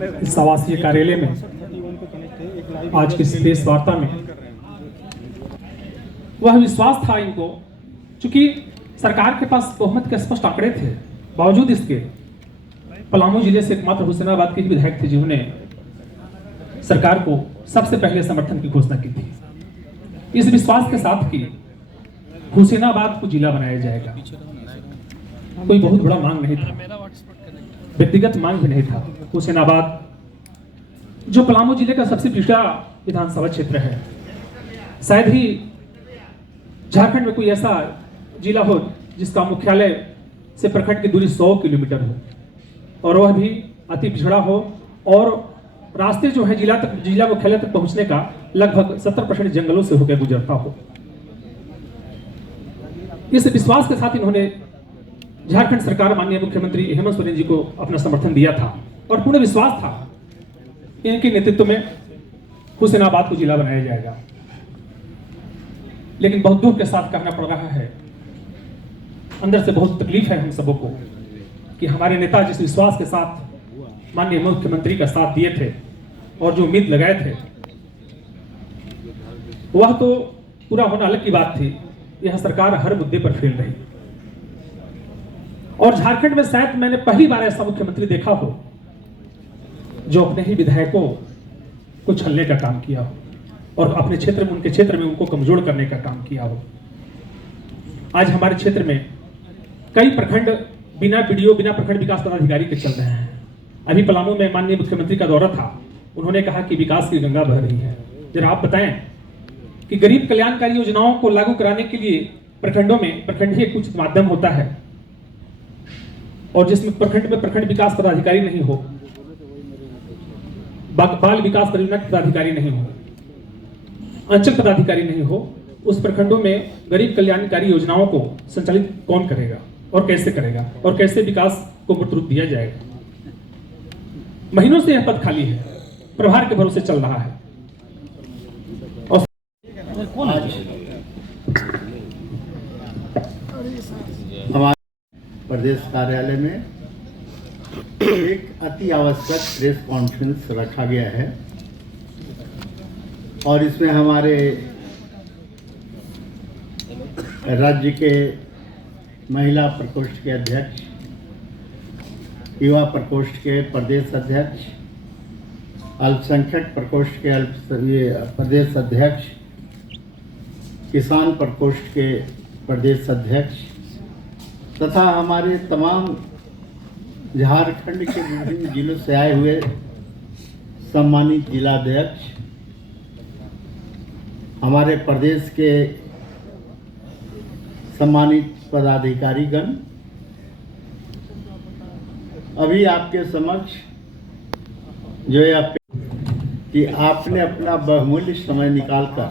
इस आवासीय कार्यालय में आज की इस प्रेस वार्ता में वह विश्वास था इनको, चूंकि सरकार के पास बहुमत के स्पष्ट आंकड़े थे, बावजूद इसके पलामू जिले से एकमात्र हुसैनाबाद के विधायक थे जिन्होंने सरकार को सबसे पहले समर्थन की घोषणा की थी। इस विश्वास के साथ कि हुसैनाबाद को जिला बनाया जाएगा। कोई बहुत बड़ा मांग नहीं था, व्यक्तिगत मांग भी नहीं था। हुसैनाबाद जो पलामू जिले का सबसे पिछड़ा विधानसभा क्षेत्र है, शायद ही झारखंड में कोई ऐसा जिला हो जिसका मुख्यालय से प्रखंड की दूरी 100 किलोमीटर हो, और वह भी अति पिछड़ा हो, और रास्ते जो है जिला मुख्यालय तक पहुंचने का लगभग 70% जंगलों से होकर गुजरता हो। इस विश्वास के साथ इन्होंने झारखंड सरकार माननीय मुख्यमंत्री हेमंत सोरेन जी को अपना समर्थन दिया था, और पूर्ण विश्वास था इनके नेतृत्व में हुसैनाबाद को जिला बनाया जाएगा। लेकिन बहुत दुख के साथ कहना पड़ रहा है, अंदर से बहुत तकलीफ है हम सबों को कि हमारे नेता जिस विश्वास के साथ माननीय मुख्यमंत्री का साथ दिए थे और जो उम्मीद लगाए थे, वह तो पूरा होना अलग की बात थी। यह सरकार हर मुद्दे पर फेल रही, और झारखंड में शायद मैंने पहली बार ऐसा मुख्यमंत्री देखा हो जो अपने ही विधायकों को छलने का काम किया हो और अपने क्षेत्र में, उनके क्षेत्र में उनको कमजोर करने का काम किया हो। आज हमारे क्षेत्र में कई प्रखंड बिना बीडीओ, बिना प्रखंड विकास पदाधिकारी के चल रहे हैं। अभी पलामू में माननीय मुख्यमंत्री का दौरा था, उन्होंने कहा कि विकास की गंगा बह रही है। जरा आप बताएं कि गरीब कल्याणकारी योजनाओं को लागू कराने के लिए प्रखंडों में प्रखंडीय कुछ माध्यम होता है, और जिसमें प्रखंड में प्रखंड विकास पदाधिकारी नहीं हो, बाल विकास परियोजना पदाधिकारी नहीं हो, अंचल पदाधिकारी नहीं हो, उस प्रखंडों में गरीब कल्याणकारी योजनाओं को संचालित कौन करेगा और कैसे करेगा, और कैसे विकास को मूर्त रूप दिया जाएगा। महीनों से यह पद खाली है, प्रभार के भरोसे चल रहा है। और हमारे प्रदेश कार्यालय में एक अति आवश्यक प्रेस कॉन्फ्रेंस रखा गया है, और इसमें हमारे राज्य के महिला प्रकोष्ठ के अध्यक्ष, युवा प्रकोष्ठ के प्रदेश अध्यक्ष, अल्पसंख्यक प्रकोष्ठ के प्रदेश अध्यक्ष, किसान प्रकोष्ठ के प्रदेश अध्यक्ष तथा हमारे तमाम झारखंड के विभिन्न जिलों से आए हुए सम्मानित जिलाध्यक्ष, हमारे प्रदेश के सम्मानित पदाधिकारीगण, अभी आपके समक्ष जो है कि आपने अपना बहुमूल्य समय निकालकर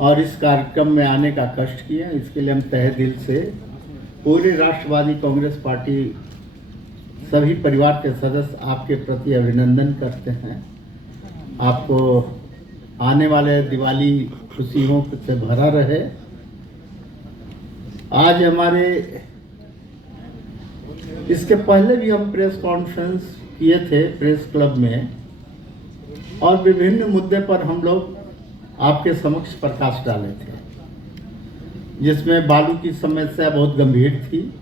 और इस कार्यक्रम में आने का कष्ट किया, इसके लिए हम तहे दिल से पूरे राष्ट्रवादी कांग्रेस पार्टी सभी परिवार के सदस्य आपके प्रति अभिनंदन करते हैं। आपको आने वाले दिवाली खुशियों से भरा रहे। आज हमारे इसके पहले भी हम प्रेस कॉन्फ्रेंस किए थे प्रेस क्लब में, और विभिन्न मुद्दे पर हम लोग आपके समक्ष प्रकाश डाले थे, जिसमें बालू की समस्या बहुत गंभीर थी।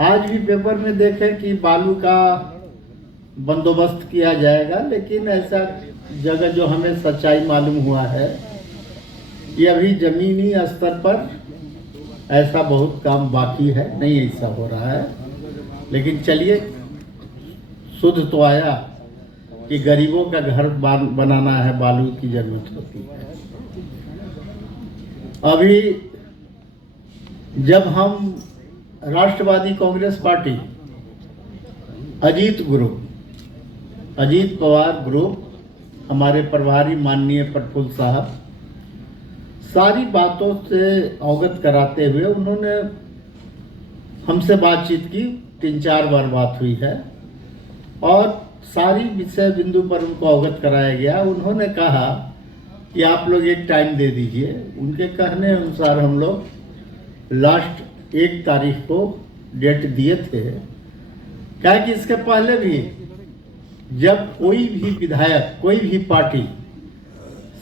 आज भी पेपर में देखें कि बालू का बंदोबस्त किया जाएगा, लेकिन ऐसा जगह जो हमें सच्चाई मालूम हुआ है कि अभी जमीनी स्तर पर ऐसा बहुत काम बाकी है, नहीं ऐसा हो रहा है। लेकिन चलिए, शुद्ध तो आया कि गरीबों का घर बनाना है, बालू की जरूरत होती है। अभी जब हम राष्ट्रवादी कांग्रेस पार्टी अजीत पवार ग्रुप, हमारे प्रभारी माननीय प्रफुल्ल साहब सारी बातों से अवगत कराते हुए उन्होंने हमसे बातचीत की, 3-4 बार बात हुई है, और सारी विषय बिंदु पर उनको अवगत कराया गया। उन्होंने कहा कि आप लोग एक टाइम दे दीजिए। उनके कहने अनुसार हम लोग लास्ट 1 तारीख को डेट दिए थे क्या है कि इसके पहले भी जब कोई भी विधायक, कोई भी पार्टी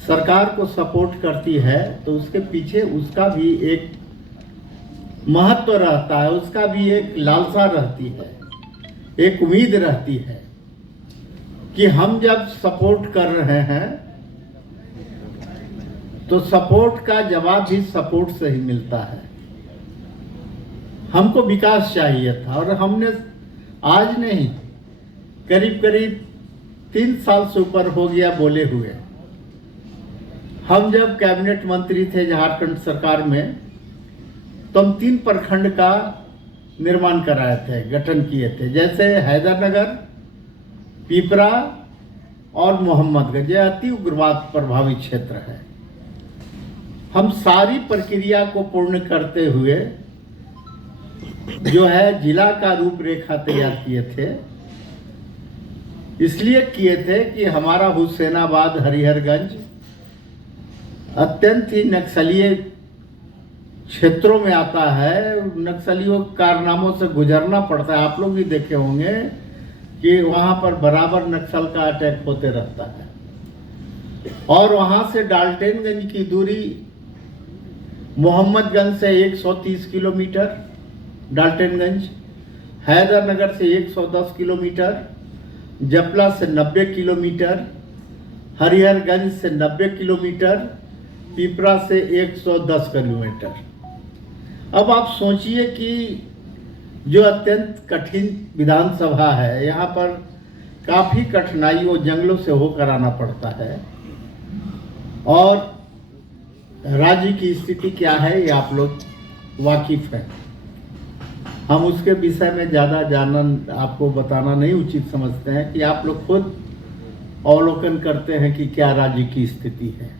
सरकार को सपोर्ट करती है तो उसके पीछे उसका भी एक महत्व रहता है, उसका भी एक लालसा रहती है, एक उम्मीद रहती है कि हम जब सपोर्ट कर रहे हैं तो सपोर्ट का जवाब भी सपोर्ट से ही मिलता है। हमको विकास चाहिए था और हमने आज नहीं, करीब करीब 3 साल से ऊपर हो गया बोले हुए। हम जब कैबिनेट मंत्री थे झारखंड सरकार में तो हम 3 प्रखंड का निर्माण कराए थे, गठन किए थे, जैसे हैदरनगर, पिपरा और मोहम्मदगंज। यह अति उग्रवाद प्रभावित क्षेत्र है। हम सारी प्रक्रिया को पूर्ण करते हुए जो है जिला का रूपरेखा तैयार किए थे। इसलिए किए थे कि हमारा हुसैनाबाद, हरिहरगंज अत्यंत ही नक्सलीय क्षेत्रों में आता है। नक्सलियों कारनामों से गुजरना पड़ता है। आप लोग भी देखे होंगे कि वहां पर बराबर नक्सल का अटैक होते रहता है। और वहां से डाल्टनगंज की दूरी मोहम्मदगंज से 130 किलोमीटर, डाल्टनगंज, हैदरनगर से 110 किलोमीटर, जपला से 90 किलोमीटर, हरिहरगंज से 90 किलोमीटर, पिपरा से 110 किलोमीटर। अब आप सोचिए कि जो अत्यंत कठिन विधानसभा है, यहाँ पर काफ़ी कठिनाइयों जंगलों से होकर आना पड़ता है। और राज्य की स्थिति क्या है ये आप लोग वाकिफ हैं। हम उसके विषय में ज़्यादा जानना, आपको बताना नहीं उचित समझते हैं कि आप लोग खुद अवलोकन करते हैं कि क्या राज्य की स्थिति है।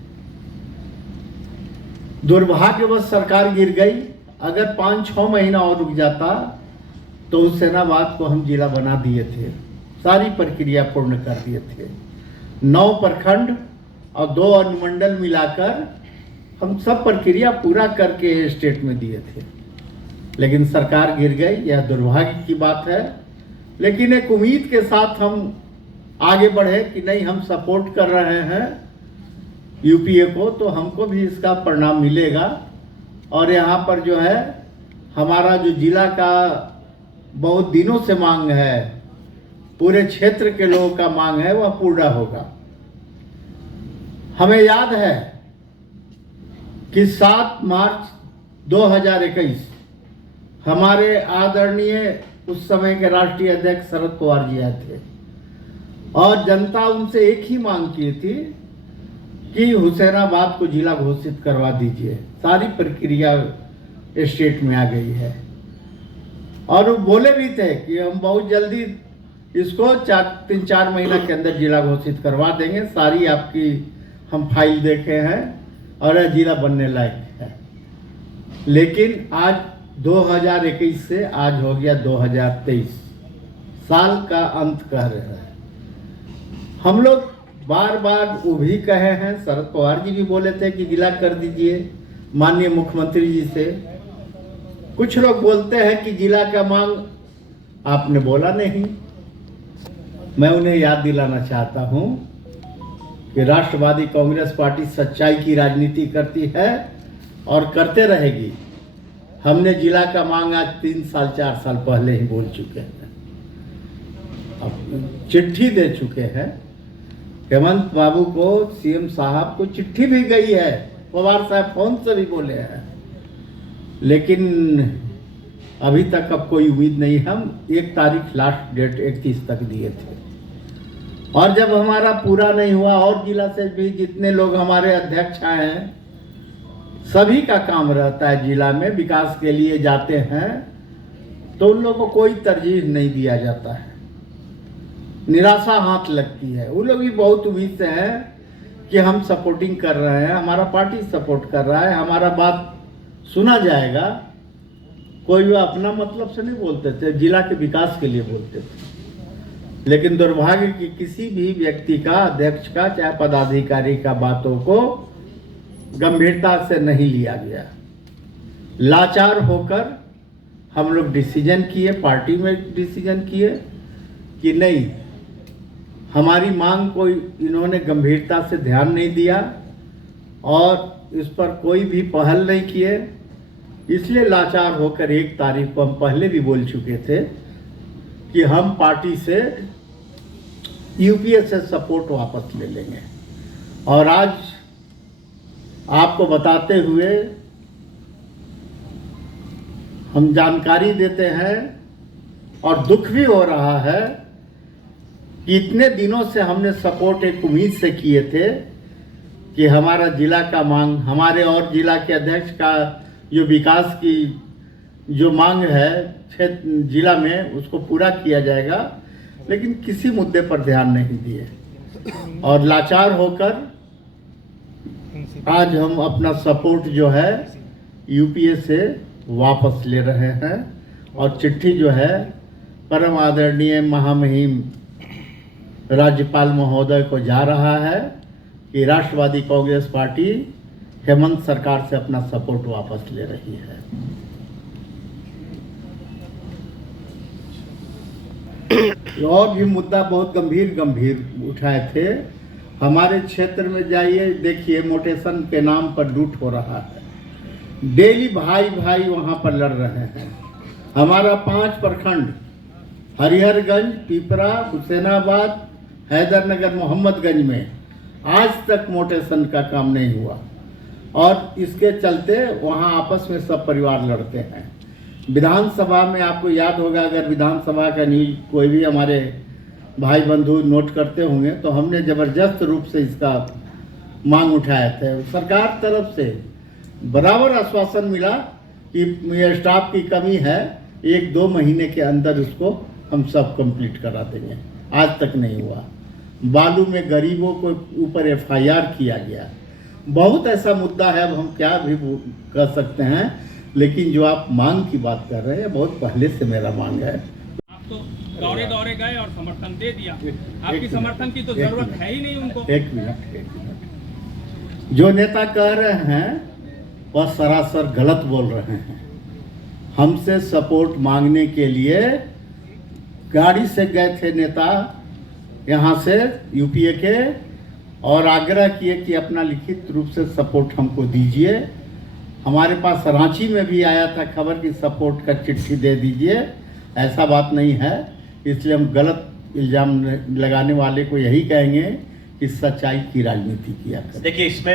दुर्भाग्यवश सरकार गिर गई। अगर 5-6 महीना और रुक जाता तो हुसैनाबाद को हम जिला बना दिए थे, सारी प्रक्रिया पूर्ण कर दिए थे। 9 प्रखंड और 2 अनुमंडल मिलाकर हम सब प्रक्रिया पूरा करके स्टेट में दिए थे, लेकिन सरकार गिर गई। यह दुर्भाग्य की बात है, लेकिन एक उम्मीद के साथ हम आगे बढ़े कि नहीं, हम सपोर्ट कर रहे हैं यूपीए को तो हमको भी इसका परिणाम मिलेगा। और यहाँ पर जो है हमारा जो जिला का बहुत दिनों से मांग है, पूरे क्षेत्र के लोगों का मांग है, वह पूरा होगा। हमें याद है कि 7 मार्च 2021 हमारे आदरणीय उस समय के राष्ट्रीय अध्यक्ष शरद पवार जी आए थे और जनता उनसे एक ही मांग की थी कि हुसैनाबाद को जिला घोषित करवा दीजिए। सारी प्रक्रिया स्टेट में आ गई है और वो बोले भी थे कि हम बहुत जल्दी इसको 3-4 महीना के अंदर जिला घोषित करवा देंगे। सारी आपकी हम फाइल देखे हैं और यह जिला बनने लायक है। लेकिन आज 2021 से आज हो गया 2023, साल का अंत कह रहे हैं। हम लोग बार बार वो भी कहे हैं, शरद पवार जी भी बोले थे कि जिला कर दीजिए माननीय मुख्यमंत्री जी से। कुछ लोग बोलते हैं कि जिला का मांग आपने बोला नहीं। मैं उन्हें याद दिलाना चाहता हूं कि राष्ट्रवादी कांग्रेस पार्टी सच्चाई की राजनीति करती है और करते रहेगी। हमने जिला का मांग आज 3 साल 4 साल पहले ही बोल चुके हैं, अब चिट्ठी दे चुके हैं। हेमंत बाबू को, सीएम साहब को चिट्ठी भी गई है, पवार साहब फोन से भी बोले हैं, लेकिन अभी तक अब कोई उम्मीद नहीं। हम 1 तारीख लास्ट डेट 31 तक दिए थे और जब हमारा पूरा नहीं हुआ और जिला से भी जितने लोग हमारे अध्यक्ष आए हैं, सभी का काम रहता है जिला में विकास के लिए जाते हैं तो उन लोगों को कोई तरजीह नहीं दिया जाता है, निराशा हाथ लगती है। वो लोग भी बहुत उम्मीद से हैं कि हम सपोर्टिंग कर रहे हैं, हमारा पार्टी सपोर्ट कर रहा है, हमारा बात सुना जाएगा। कोई वो अपना मतलब से नहीं बोलते थे, जिला के विकास के लिए बोलते थे। लेकिन दुर्भाग्य कि किसी भी व्यक्ति का, अध्यक्ष का, चाहे पदाधिकारी का बातों को गंभीरता से नहीं लिया गया। लाचार होकर हम लोग डिसीजन किए, पार्टी में डिसीजन किए कि नहीं, हमारी मांग को इन्होंने गंभीरता से ध्यान नहीं दिया और इस पर कोई भी पहल नहीं किए। इसलिए लाचार होकर 1 तारीख को हम पहले भी बोल चुके थे कि हम पार्टी से यूपीए से सपोर्ट वापस ले लेंगे। और आज आपको बताते हुए हम जानकारी देते हैं और दुख भी हो रहा है कि इतने दिनों से हमने सपोर्ट एक उम्मीद से किए थे कि हमारा जिला का मांग, हमारे और जिला के अध्यक्ष का जो विकास की जो मांग है क्षेत्र जिला में, उसको पूरा किया जाएगा, लेकिन किसी मुद्दे पर ध्यान नहीं दिए और लाचार होकर आज हम अपना सपोर्ट जो है यूपीए से वापस ले रहे हैं। और चिट्ठी जो है परम आदरणीय महामहिम राज्यपाल महोदय को जा रहा है कि राष्ट्रवादी कांग्रेस पार्टी हेमंत सरकार से अपना सपोर्ट वापस ले रही है। और भी मुद्दा बहुत गंभीर उठाए थे। हमारे क्षेत्र में जाइए, देखिए मोटेशन के नाम पर लूट हो रहा है। डेली भाई भाई वहां पर लड़ रहे हैं। हमारा 5 प्रखंड हरिहरगंज, पिपरा, हुसैनाबाद, हैदरनगर, मोहम्मदगंज में आज तक मोटेशन का काम नहीं हुआ और इसके चलते वहां आपस में सब परिवार लड़ते हैं। विधानसभा में आपको याद होगा, अगर विधानसभा का न्यूज कोई भी हमारे भाई बंधु नोट करते होंगे, तो हमने जबरदस्त रूप से इसका मांग उठाए थे। सरकार तरफ से बराबर आश्वासन मिला कि स्टाफ की कमी है, 1-2 महीने के अंदर इसको हम सब कंप्लीट करा देंगे। आज तक नहीं हुआ। बालू में गरीबों को ऊपर FIR किया गया। बहुत ऐसा मुद्दा है, अब हम क्या भी कर सकते हैं, लेकिन जो आप मांग की बात कर रहे हैं, बहुत पहले से मेरा मांग है। आप तो दौरे गए और समर्थन दे दिया। आपकी समर्थन की तो जरूरत है ही नहीं उनको। एक मिनट। जो नेता कह रहे हैं वह सरासर गलत बोल रहे हैं। हमसे सपोर्ट मांगने के लिए गाड़ी से गए थे नेता यहाँ से यूपीए के और आग्रह किए कि अपना लिखित रूप से सपोर्ट हमको दीजिए। हमारे पास रांची में भी आया था खबर कि सपोर्ट का चिट्ठी दे दीजिए। ऐसा बात नहीं है, इसलिए हम गलत इल्ज़ाम लगाने वाले को यही कहेंगे कि सच्चाई की राजनीति किया करें। देखिए, इसमें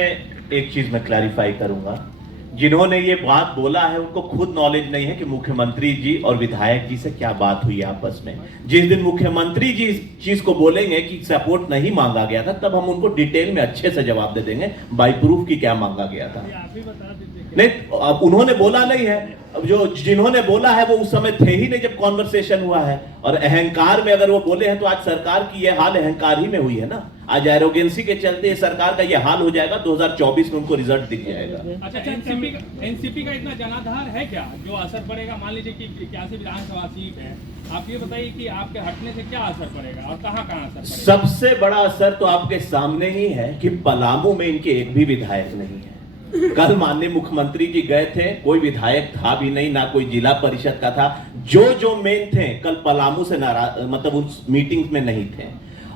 एक चीज मैं क्लैरिफाई करूंगा। जिन्होंने ये बात बोला है उनको खुद नॉलेज नहीं है कि मुख्यमंत्री जी और विधायक जी से क्या बात हुई आपस में। जिस दिन मुख्यमंत्री जी इस चीज को बोलेंगे कि सपोर्ट नहीं मांगा गया था, तब हम उनको डिटेल में अच्छे से जवाब दे देंगे बाय प्रूफ की क्या मांगा गया था। नहीं, अब उन्होंने बोला नहीं है। अब जो जिन्होंने बोला है वो उस समय थे ही नहीं जब कॉन्वर्सेशन हुआ है। और अहंकार में अगर वो बोले हैं तो आज सरकार की ये हाल अहंकार ही में हुई है ना। आज एरोगेंसी के चलते सरकार का ये हाल हो जाएगा, 2024 में उनको रिजल्ट दिख जाएगा। अच्छा, एनसीपी का इतना जनाधार है क्या जो असर पड़ेगा? मान लीजिए कि 81 विधानसभा सीट है, आप ये बताइए कि आपके हटने से क्या असर पड़ेगा और कहाँ असर पड़ेगा? सबसे बड़ा असर तो आपके सामने ही है कि पलामू में इनके एक भी विधायक नहीं है। कल माननीय मुख्यमंत्री जी गए थे, कोई विधायक था भी नहीं, ना कोई जिला परिषद का था। जो मेन थे कल पलामू से नाराज, मतलब उस मीटिंग में नहीं थे।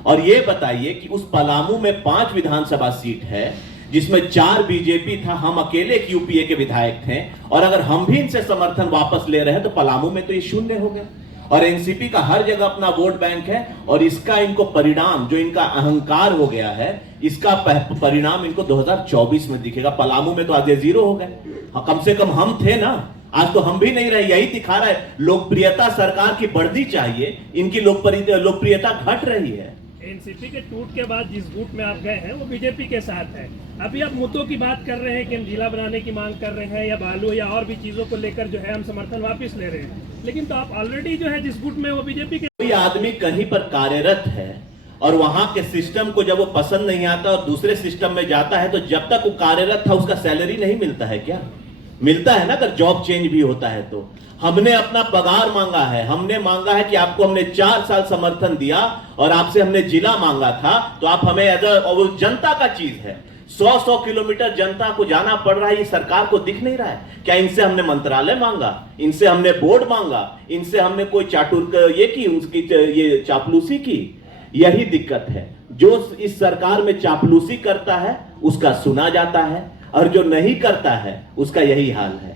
और ये बताइए कि उस पलामू में 5 विधानसभा सीट है जिसमें 4 बीजेपी था, हम अकेले एक यूपीए के विधायक थे। और अगर हम भी इनसे समर्थन वापस ले रहे हैं तो पलामू में तो ये 0 हो गया। और एनसीपी का हर जगह अपना वोट बैंक है और इसका इनको परिणाम, जो इनका अहंकार हो गया है, इसका परिणाम इनको 2024 में दिखेगा। पलामू में तो आज 0 हो गए। कम से कम हम थे ना, आज तो हम भी नहीं रहे। यही दिखा रहा है लोकप्रियता सरकार की बढ़नी चाहिए, इनकी लोकप्रियता घट रही है। एनसीपी के टूट के बाद जिस गुट में आप गए हैं वो बीजेपी के साथ है। अभी आप मुद्दों की बात कर रहे हैं कि हम जिला बनाने की मांग कर रहे हैं या बालू या और भी चीजों को लेकर जो है हम समर्थन वापस ले रहे हैं, लेकिन तो आप ऑलरेडी जो है जिस गुट में वो बीजेपी के। कोई आदमी कहीं पर कार्यरत है और वहां के सिस्टम को जब वो पसंद नहीं आता और दूसरे सिस्टम में जाता है, तो जब तक वो कार्यरत था उसका सैलरी नहीं मिलता है क्या? मिलता है ना, अगर जॉब चेंज भी होता है तो। हमने अपना पगार मांगा है, हमने मांगा है कि आपको हमने 4 साल समर्थन दिया और आपसे हमने जिला मांगा था, तो आप हमें वो जनता का चीज है। 100 किलोमीटर जनता को जाना पड़ रहा है, ये सरकार को दिख नहीं रहा है क्या? इनसे हमने मंत्रालय मांगा, इनसे हमने बोर्ड मांगा, इनसे हमने कोई ये की, उसकी ये चापलूसी की? यही दिक्कत है, जो इस सरकार में चापलूसी करता है उसका सुना जाता है, और जो नहीं करता है उसका यही हाल है।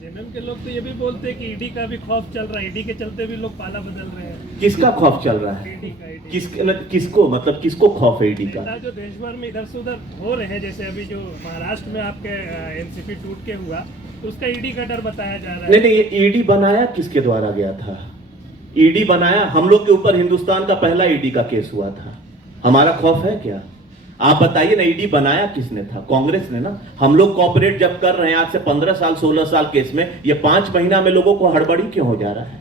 जेएमएम के लोग तो ये भी बोलते हैं कि ईडी का भी खौफ चल रहा है, ईडी के चलते भी लोग पाला बदल रहे हैं। किसका खौफ चल रहा है? ईडी का, ईडी किसको, मतलब किसको खौफ है ईडी का? नेता जो देश भर में इधर से उधर हो रहे हैं, जैसे अभी जो महाराष्ट्र में आपके एनसीपी टूट के हुआ, तो उसका ईडी का डर बताया जा रहा है। नहीं, ये ईडी बनाया किसके द्वारा गया था? ईडी बनाया, हम लोग के ऊपर हिंदुस्तान का पहला ईडी का केस हुआ था। हमारा खौफ है क्या? आप बताइए ना, ईडी बनाया किसने था? कांग्रेस ने ना। हम लोग कॉपरेट जब कर रहे हैं आज से 15 साल 16 साल केस में, ये 5 महीना में लोगों को हड़बड़ी क्यों हो जा रहा है?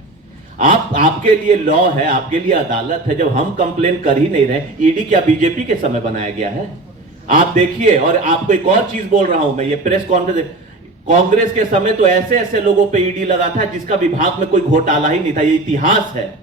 आपके लिए लॉ है, आपके लिए अदालत है, जब हम कंप्लेन कर ही नहीं रहे। ईडी क्या बीजेपी के समय बनाया गया है? आप देखिए। और आपको एक और चीज बोल रहा हूं मैं, ये प्रेस कॉन्फ्रेंस, कांग्रेस के समय तो ऐसे ऐसे लोगों पे ईडी लगा था जिसका विभाग में कोई घोटाला ही नहीं था। ये इतिहास है।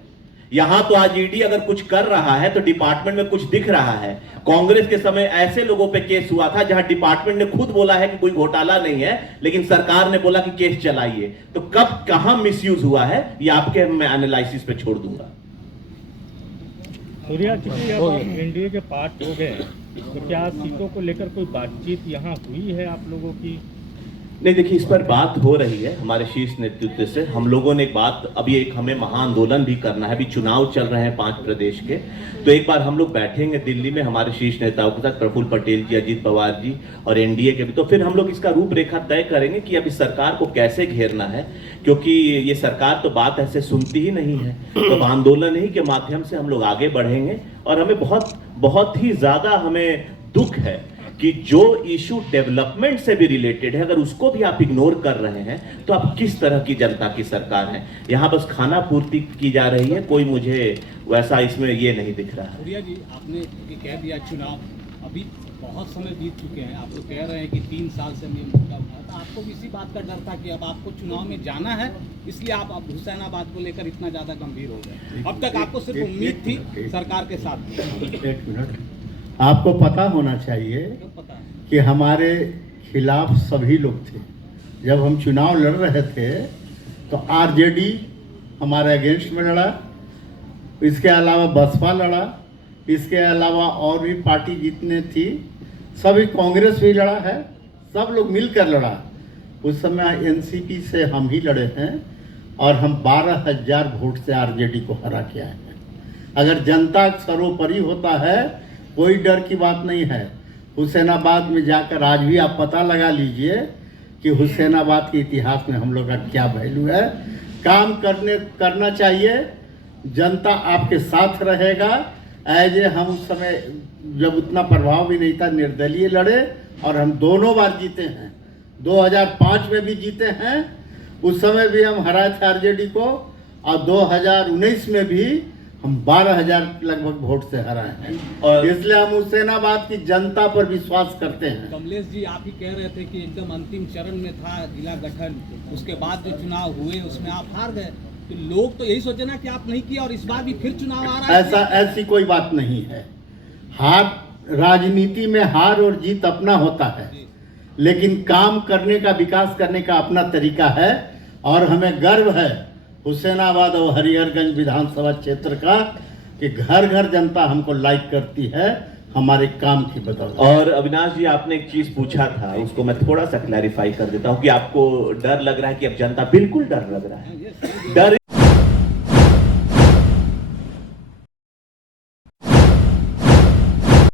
यहां तो आज ईडी अगर कुछ कर रहा है तो डिपार्टमेंट में कुछ दिख रहा है। कांग्रेस के समय ऐसे लोगों पे केस हुआ था जहां डिपार्टमेंट ने खुद बोला है कि कोई घोटाला नहीं है, लेकिन सरकार ने बोला कि केस चलाइए। तो कब कहां मिसयूज हुआ है, ये आपके मैं एनालिसिस पे छोड़ दूंगा। सूर्या, चूंकि अब आप एनडीए के पार्ट हो गए, तो क्या सीटों को लेकर कोई बातचीत यहाँ हुई है आप लोगों की? नहीं, देखिए, इस पर बात हो रही है हमारे शीर्ष नेतृत्व से। हम लोगों ने एक बात, अभी एक हमें महाआंदोलन भी करना है, अभी चुनाव चल रहे हैं 5 प्रदेश के, तो एक बार हम लोग बैठेंगे दिल्ली में हमारे शीर्ष नेताओं के साथ, प्रफुल्ल पटेल जी, अजीत पवार जी और एनडीए के भी, तो फिर हम लोग इसका रूपरेखा तय करेंगे कि अब इस सरकार को कैसे घेरना है, क्योंकि ये सरकार तो बात ऐसे सुनती ही नहीं है। तो आंदोलन ही के माध्यम से हम लोग आगे बढ़ेंगे। और हमें बहुत ही ज्यादा हमें दुख है कि जो इशू डेवलपमेंट से भी रिलेटेड है, अगर उसको भी आप इग्नोर कर रहे हैं तो आप किस तरह की जनता की सरकार है? यहाँ बस खाना पूर्ति की जा रही है, कोई मुझे वैसा इसमें ये नहीं दिख रहा है। सूर्या जी, आपने ये कह दिया चुनाव, अभी बहुत समय बीत चुके हैं, आप लोग कह रहे हैं कि 3 साल से मैं मुद्दा उठा, तो आपको भी इसी बात का डर था कि अब आपको चुनाव में जाना है, इसलिए आप अब हुसैनाबाद को लेकर इतना ज्यादा गंभीर हो गए? अब तक आपको सिर्फ उम्मीद थी सरकार के साथ। 1 मिनट, आपको पता होना चाहिए पता है कि हमारे खिलाफ सभी लोग थे। जब हम चुनाव लड़ रहे थे तो आरजेडी हमारे अगेंस्ट में लड़ा, इसके अलावा बसपा लड़ा, इसके अलावा और भी पार्टी जितने थी सभी, कांग्रेस भी लड़ा है, सब लोग मिलकर लड़ा। उस समय एनसीपी से हम ही लड़े हैं और हम 12,000 वोट से आरजेडी को हरा के आए हैं। अगर जनता सर्वोपरि होता है, कोई डर की बात नहीं है। हुसैनाबाद में जाकर आज भी आप पता लगा लीजिए कि हुसैनाबाद के इतिहास में हम लोग का क्या वैल्यू है। काम करना चाहिए, जनता आपके साथ रहेगा। एज ए हम उस समय जब उतना प्रभाव भी नहीं था, निर्दलीय लड़े और हम दोनों बार जीते हैं। 2005 में भी जीते हैं, उस समय भी हम हराए थे आरजेडी को, और 2019 में भी हम 12,000 लगभग वोट से हराए हैं। और इसलिए हम हुसैनाबाद की जनता पर विश्वास करते हैं। कमलेश जी, आप ही कह रहे थे कि एकदम अंतिम चरण में था जिला गठन, उसके बाद जो चुनाव हुए उसमें आप हार गए, तो लोग तो यही सोचे ना कि आप नहीं किया और इस बार भी फिर चुनाव आ रहा है। ऐसी कोई बात नहीं है। हार, राजनीति में हार और जीत अपना होता है, लेकिन काम करने का, विकास करने का अपना तरीका है। और हमें गर्व है हुसैनाबाद और हरिहरगंज विधानसभा क्षेत्र का कि घर घर जनता हमको लाइक करती है हमारे काम की बदौलत। और अविनाश जी, आपने एक चीज पूछा था, उसको मैं थोड़ा सा क्लैरिफाई कर देता हूं कि आपको डर लग रहा है कि अब जनता, बिल्कुल डर लग रहा है। डर